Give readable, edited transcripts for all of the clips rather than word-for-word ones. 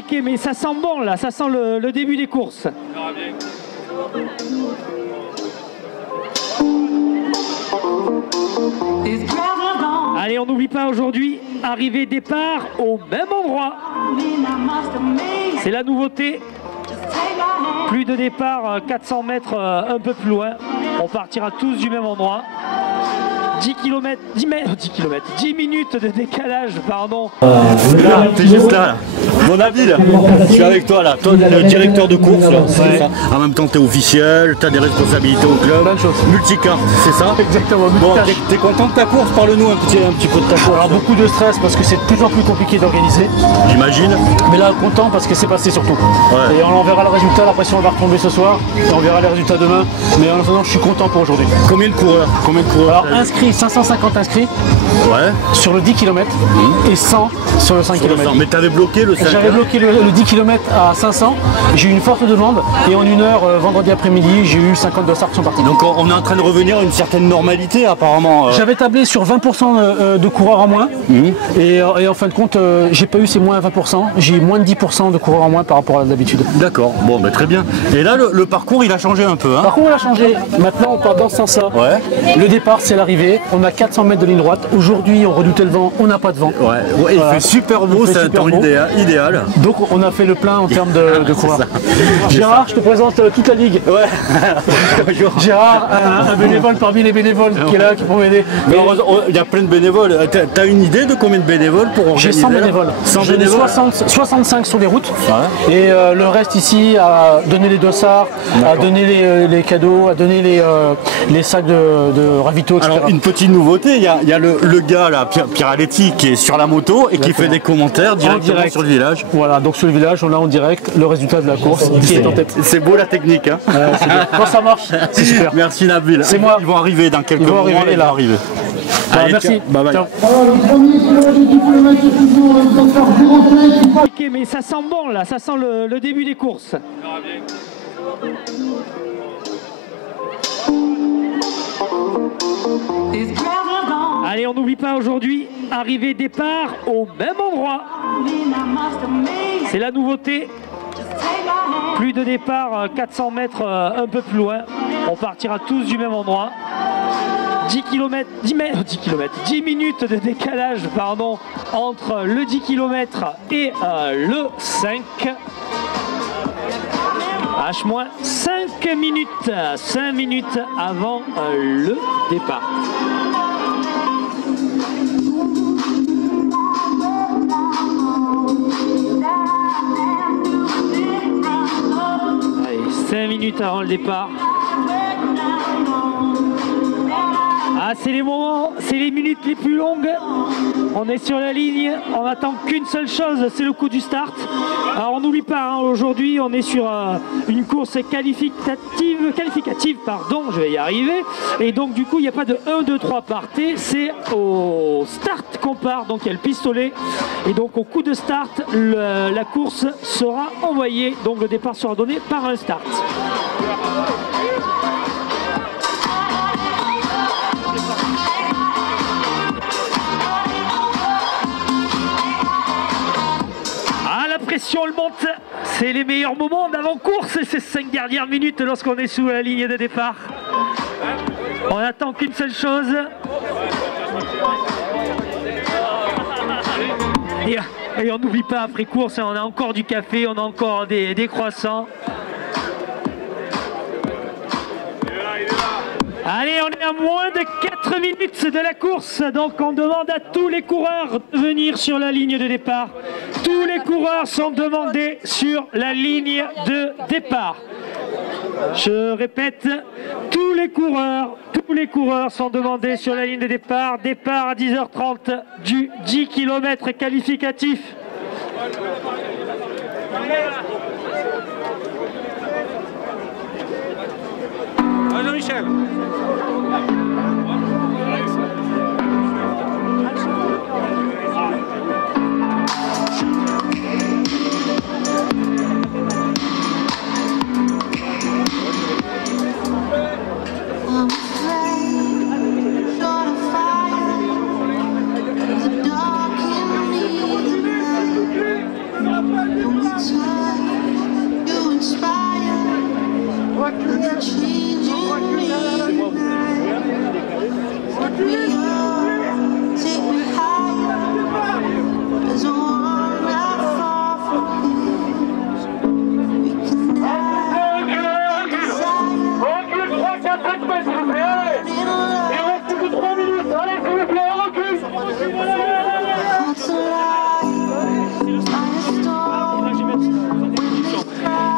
Mais ça sent bon là, ça sent le début des courses. Allez, on n'oublie pas aujourd'hui, arrivée départ au même endroit. C'est la nouveauté. Plus de départ, 400 mètres un peu plus loin. On partira tous du même endroit. 10 minutes de décalage, pardon. Là, t'es juste là. Mon avis, là. Je suis avec toi, là. Toi, le directeur de course, là. C'est ça. En même temps, t'es officiel, t'as des responsabilités au club. Plein de choses. Multicarte, c'est ça? Exactement. Bon, t'es content de ta course? Parle-nous un petit peu de ta course. Alors, beaucoup de stress parce que c'est de plus en plus compliqué d'organiser. J'imagine. Mais là, content parce que c'est passé surtout. Ouais. Et on verra le résultat. La pression va retomber ce soir. Et on verra les résultats demain. Mais en attendant, je suis content pour aujourd'hui. Combien de coureurs? Alors, inscrits, 550 inscrits. Ouais. Sur le 10 km et 100 sur le 5 km. Mais t'avais bloqué le 5 J'avais bloqué le 10 km à 500. J'ai eu une forte demande. Et en 1 heure, vendredi après-midi, j'ai eu 50 dossards qui sont partis. Donc on est en train de revenir à une certaine normalité apparemment. J'avais tablé sur 20% de coureurs en moins. Et en fin de compte, j'ai pas eu ces moins 20%. J'ai eu moins de 10% de coureurs en moins par rapport à d'habitude. D'accord, bon, bah, très bien. Et là, le parcours, il a changé un peu. Hein. Le parcours, il a changé. Maintenant, on part dans ce sens-là. Ouais. Le départ, c'est l'arrivée. On a 400 mètres de ligne droite. Aujourd'hui, on redoutait le vent. On n'a pas de vent. Ouais. Voilà. Il fait super beau, c'est un temps idéal. Donc, on a fait le plein en termes de coureurs. Gérard, je te présente toute la ligue. Ouais. Gérard, un bénévole parmi les bénévoles qui est là, qui peut m'aider. Il y a plein de bénévoles. T'as une idée de combien de bénévoles pour organiser? J'ai 100 bénévoles. 100 J'en ai bénévoles. 65 sur les routes. Ouais. Et le reste ici à donner les dossards, à donner les cadeaux, à donner les sacs de ravito, etc. Alors, une petite nouveauté, il y a le gars là, Pierre Aletti, qui est sur la moto et qui fait des commentaires directement sur le village. Voilà, donc sur le village, on a en direct le résultat de la course qui est en tête. C'est beau la technique. Hein. C'est bien. Quand ça marche, c'est super. Merci Nabil. C'est moi. Ils vont arriver dans quelques mois. Ils vont arriver. Allez, merci. Bye bye. Ciao. Mais ça sent bon là, ça sent le début des courses. Allez, on n'oublie pas aujourd'hui, arrivée départ au même endroit. C'est la nouveauté. Plus de départ, 400 mètres un peu plus loin. On partira tous du même endroit. 10 minutes de décalage, pardon, entre le 10 km et le 5. H-5 minutes, 5 minutes avant le départ. Allez, 5 minutes avant le départ. Ah, c'est les moments, c'est les minutes les plus longues. On est sur la ligne, on attend qu'une seule chose, c'est le coup du start. Alors on n'oublie pas, hein, aujourd'hui on est sur une course qualificative, pardon, je vais y arriver. Et donc du coup il n'y a pas de 1, 2, 3 partez, c'est au start qu'on part, donc il y a le pistolet. Et donc au coup de start, la course sera envoyée, donc le départ sera donné par un start. Elle monte, c'est les meilleurs moments d'avant-course, ces 5 dernières minutes lorsqu'on est sous la ligne de départ. On attend qu'une seule chose. Et on n'oublie pas, après course, on a encore du café, on a encore des croissants. Allez, on est à moins de 4 minutes de la course, donc on demande à tous les coureurs de venir sur la ligne de départ. Tous les coureurs sont demandés sur la ligne de départ. Je répète, tous les coureurs sont demandés sur la ligne de départ. Départ à 10h30 du 10 km qualificatif. Jean-Michel. Dark in me, the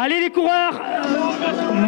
Allez les coureurs,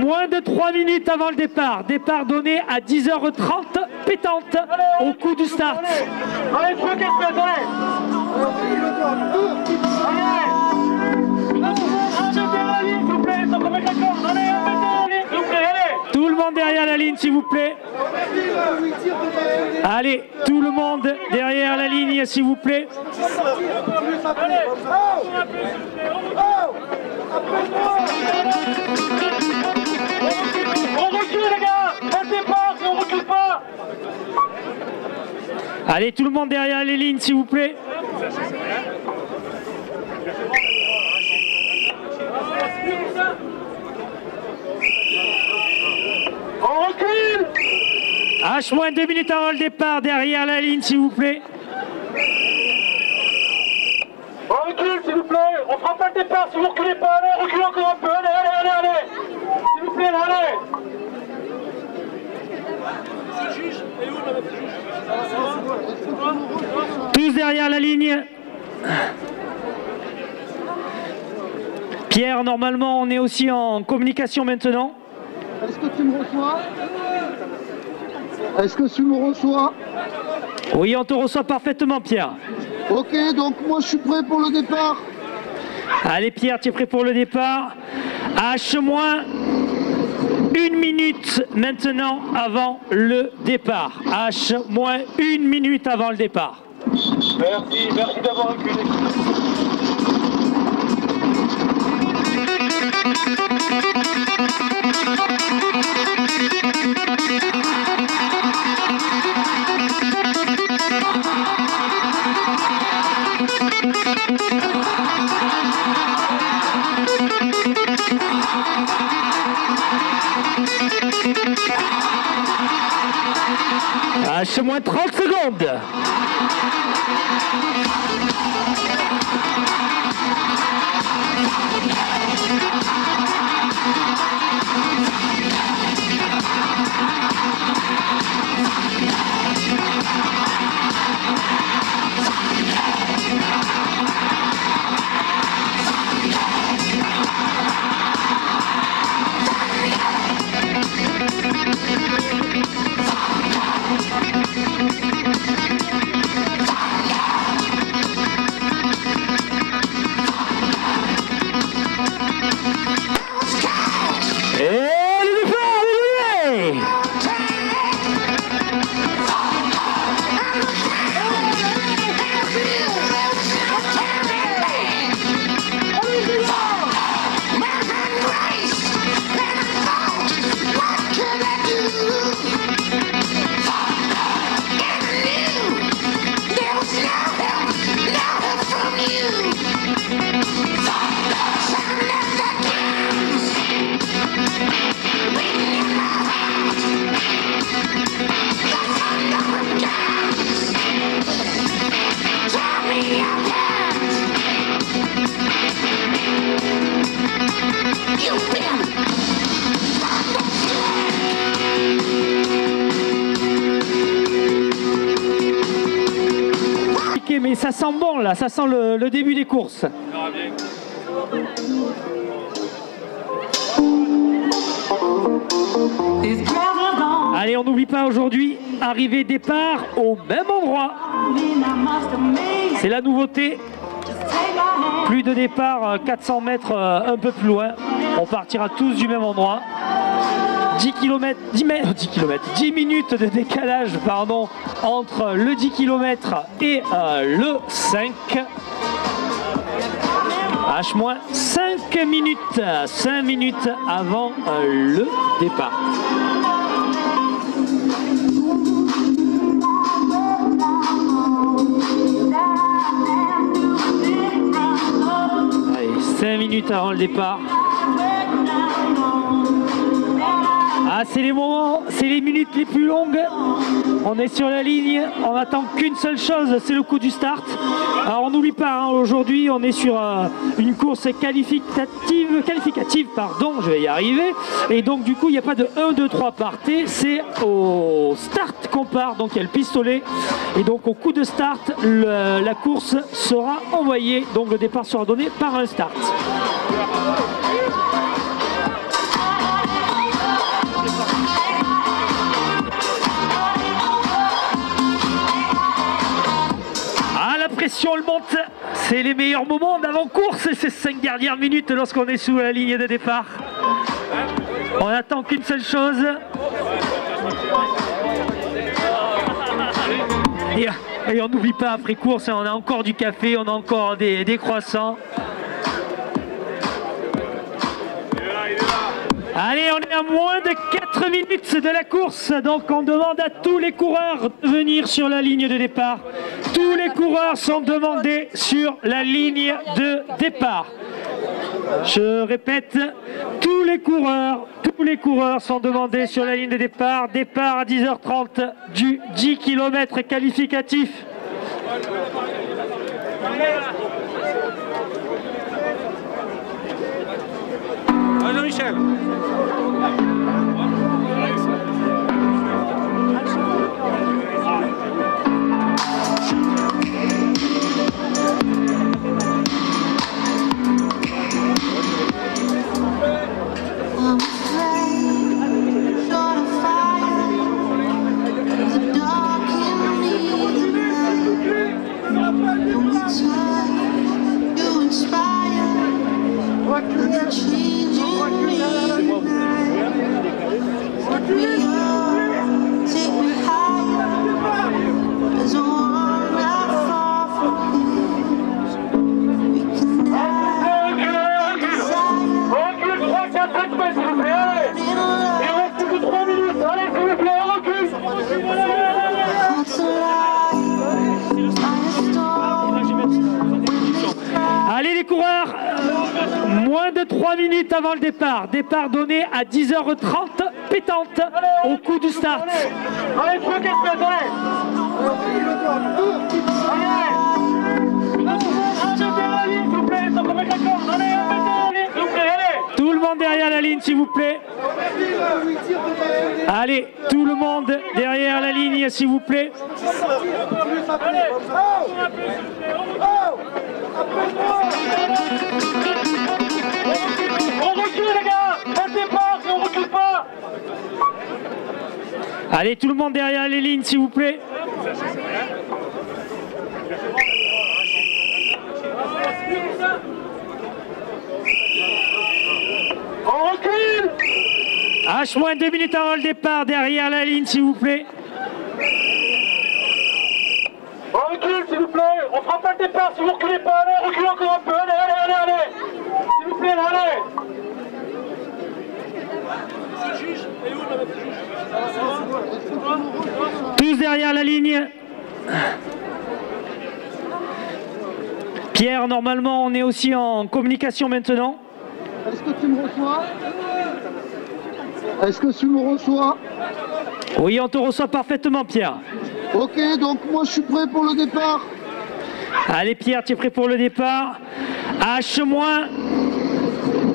moins de 3 minutes avant le départ. Départ donné à 10h30 pétante au coup du start. Tout le monde derrière la ligne s'il vous plaît. Allez, tout le monde derrière la ligne s'il vous plaît. On recule les gars, pas de départ si on recule pas. Allez, tout le monde derrière les lignes s'il vous plaît. On recule. H-2 minutes avant le départ, derrière la ligne s'il vous plaît. On recule s'il vous plaît, on fera pas le départ si vous reculez pas, allez, reculez encore un peu, allez, allez, allez, allez. S'il vous plaît, là, allez. Tous derrière la ligne. Pierre, normalement on est aussi en communication maintenant. Est-ce que tu me reçois? Est-ce que tu me reçois? Oui, on te reçoit parfaitement Pierre. Ok, donc moi je suis prêt pour le départ. Allez Pierre, tu es prêt pour le départ? H-1 minute maintenant avant le départ. H-1 minute avant le départ. Merci d'avoir reculé. H-30 secondes. Mais ça sent bon là, ça sent le début des courses. Allez, on n'oublie pas aujourd'hui, arrivée départ au même endroit. C'est la nouveauté. Plus de départ, 400 mètres un peu plus loin. On partira tous du même endroit. 10 minutes de décalage entre le 10 km et le 5. H-5 minutes, 5 minutes avant le départ. Allez, 5 minutes avant le départ. Ah, c'est les moments, c'est les minutes les plus longues. On est sur la ligne, on attend qu'une seule chose, c'est le coup du start. Alors on n'oublie pas, hein, aujourd'hui on est sur une course qualificative, pardon, je vais y arriver. Et donc du coup il n'y a pas de 1, 2, 3 partez, c'est au start qu'on part, donc il y a le pistolet. Et donc au coup de start, la course sera envoyée, donc le départ sera donné par un start. La pression elle monte, c'est les meilleurs moments d'avant-course, ces 5 dernières minutes lorsqu'on est sous la ligne de départ. On attend qu'une seule chose. Et on n'oublie pas après course, on a encore du café, on a encore des croissants. Allez, on est à moins de 4 minutes de la course, donc on demande à tous les coureurs de venir sur la ligne de départ. Tous les coureurs sont demandés sur la ligne de départ. Je répète, tous les coureurs sont demandés sur la ligne de départ. Départ à 10h30 du 10 km qualificatif. Jean-Michel. Allez les coureurs, moins de 3 minutes avant le départ. Départ donné à 10h30 pétante au coup du start. Allez, tout le monde derrière la ligne s'il vous plaît. Allez, tout le monde derrière la ligne s'il vous plaît. on recule les gars, pas de départ, on recule pas. Allez, tout le monde derrière les lignes s'il vous plaît. On recule. H-2 minutes avant le départ, derrière la ligne s'il vous plaît. On recule s'il vous plaît, on fera pas le départ si vous reculez pas, allez, reculez encore un peu, allez. S'il vous plaît, allez. Tous derrière la ligne. Pierre, normalement on est aussi en communication maintenant. Est-ce que tu me reçois? Est-ce que tu me reçooi? Oui, on te reçoit parfaitement Pierre. Ok, donc moi je suis prêt pour le départ. Allez Pierre, tu es prêt pour le départ? H-1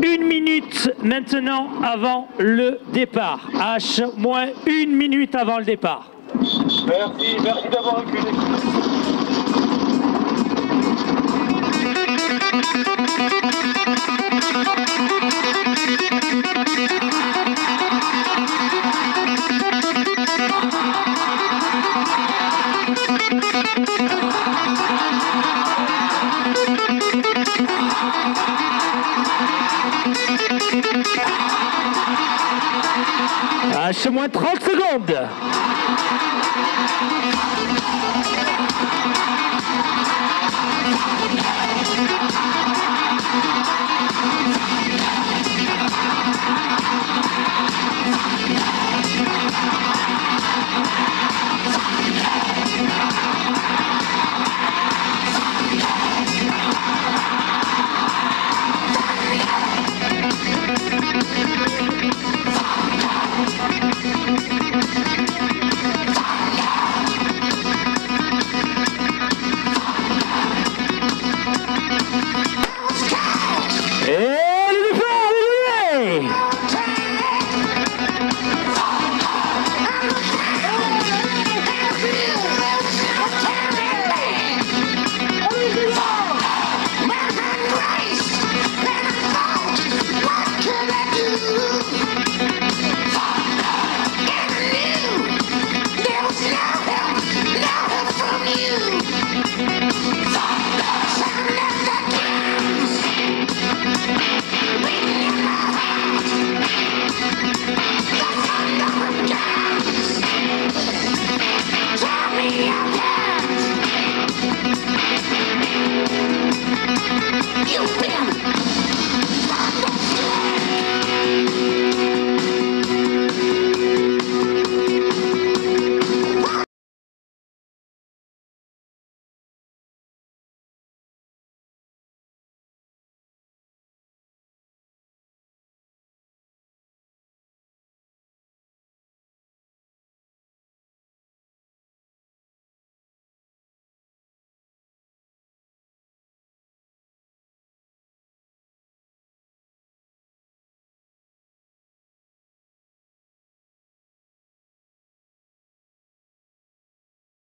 minute maintenant avant le départ. H-1 minute avant le départ. Merci d'avoir reculé. H-30 secondes.